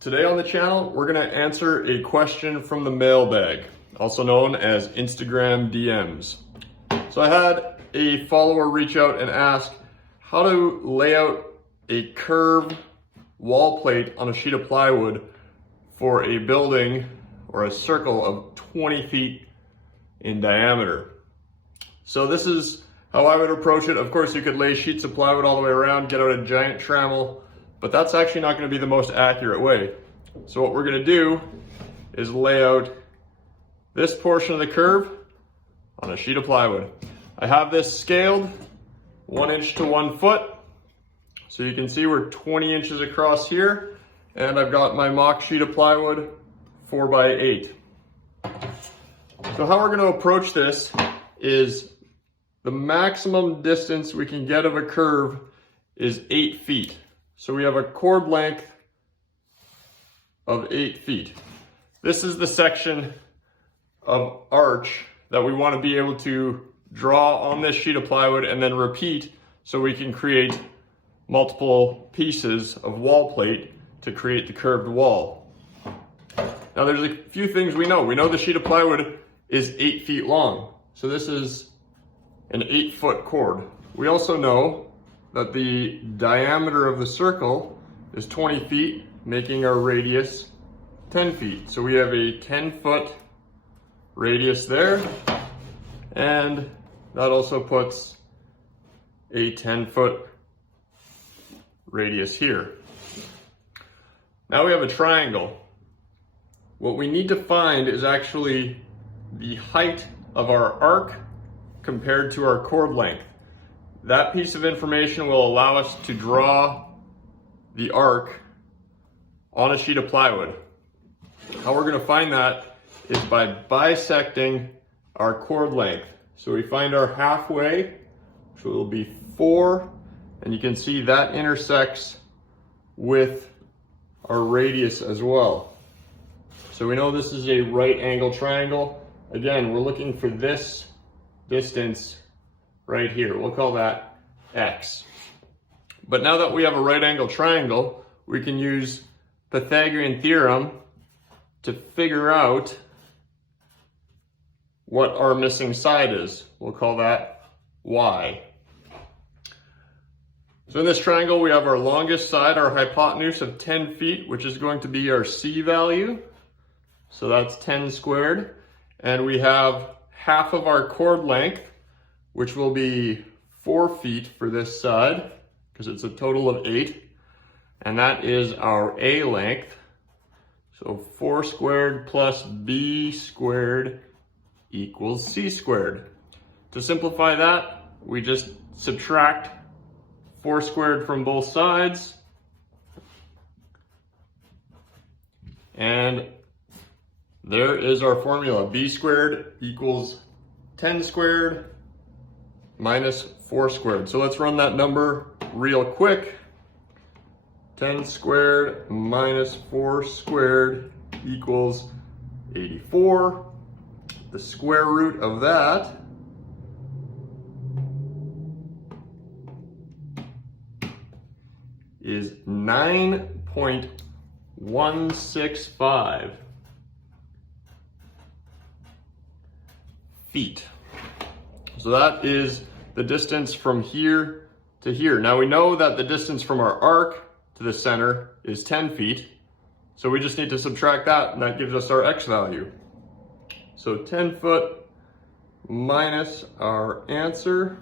Today on the channel, we're gonna answer a question from the mailbag, also known as Instagram DMs. So I had a follower reach out and ask how to lay out a curved wall plate on a sheet of plywood for a building or a circle of 20 feet in diameter. So this is how I would approach it. Of course, you could lay sheets of plywood all the way around, get out a giant trammel, but that's actually not going to be the most accurate way. So what we're going to do is lay out this portion of the curve on a sheet of plywood. I have this scaled 1 inch to 1 foot. So you can see we're 20 inches across here, and I've got my mock sheet of plywood 4 by 8. So how we're going to approach this is the maximum distance we can get of a curve is 8 feet. So we have a chord length of 8 feet. This is the section of arch that we want to be able to draw on this sheet of plywood and then repeat so we can create multiple pieces of wall plate to create the curved wall. Now there's a few things we know. We know the sheet of plywood is 8 feet long. So this is an 8-foot chord. We also know that the diameter of the circle is 20 feet, making our radius 10 feet. So we have a 10-foot radius there, and that also puts a 10-foot radius here. Now we have a triangle. What we need to find is actually the height of our arc compared to our chord length. That piece of information will allow us to draw the arc on a sheet of plywood. How we're going to find that is by bisecting our chord length. So we find our halfway, which will be 4, and you can see that intersects with our radius as well. So we know this is a right angle triangle. Again, we're looking for this distance right here. We'll call that X. But now that we have a right angle triangle, we can use Pythagorean Theorem to figure out what our missing side is. We'll call that Y. So in this triangle, we have our longest side, our hypotenuse of 10 feet, which is going to be our C value. So that's 10 squared. And we have half of our chord length, which will be 4 feet for this side, because it's a total of 8. And that is our A length. So 4 squared plus B squared equals C squared. To simplify that, we just subtract 4 squared from both sides. And there is our formula. B squared equals 10 squared minus 4 squared. So let's run that number real quick. 10 squared minus 4 squared equals 84. The square root of that is 9.165 feet. So that is the distance from here to here. Now we know that the distance from our arc to the center is 10 feet. So we just need to subtract that, and that gives us our X value. So 10 foot minus our answer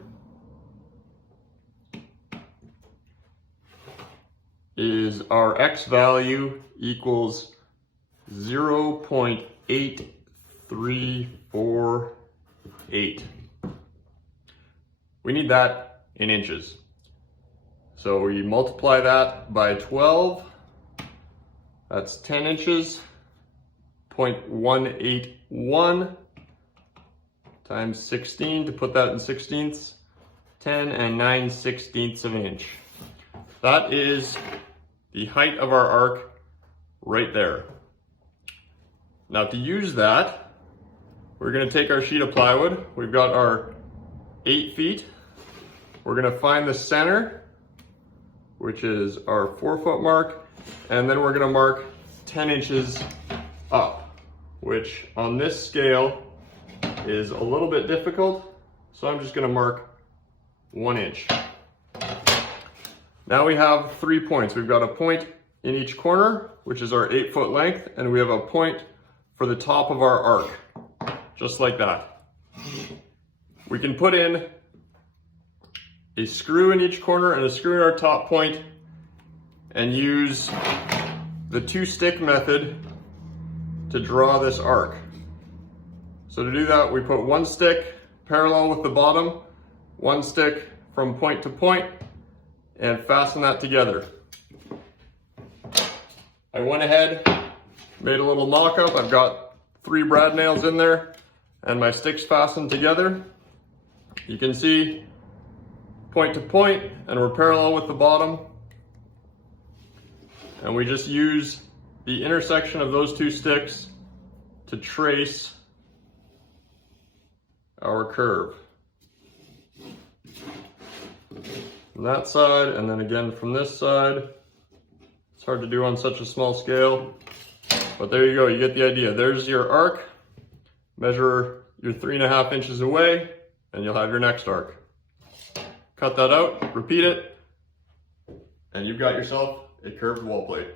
is our X value equals 0.8348. We need that in inches. So we multiply that by 12. That's 10 inches. 0.181 times 16, to put that in sixteenths, 10 and 9/16 of an inch. That is the height of our arc right there. Now to use that, we're going to take our sheet of plywood. We've got our 8 feet. We're going to find the center, which is our 4-foot mark, and then we're going to mark 10 inches up, which on this scale is a little bit difficult. So I'm just gonna mark 1 inch. Now we have 3 points. We've got a point in each corner, which is our 8-foot length, and we have a point for the top of our arc, just like that. We can put in a screw in each corner and a screw in our top point and use the 2-stick method to draw this arc. So to do that, we put 1 stick parallel with the bottom, 1 stick from point to point, and fasten that together. I went ahead, made a little mock-up. I've got 3 brad nails in there and my sticks fastened together. You can see point to point, and we're parallel with the bottom. And we just use the intersection of those 2 sticks to trace our curve. From that side, and then again from this side. It's hard to do on such a small scale, but there you go, you get the idea. There's your arc. Measure your 3.5 inches away, and you'll have your next arc. Cut that out, repeat it, and you've got yourself a curved wall plate.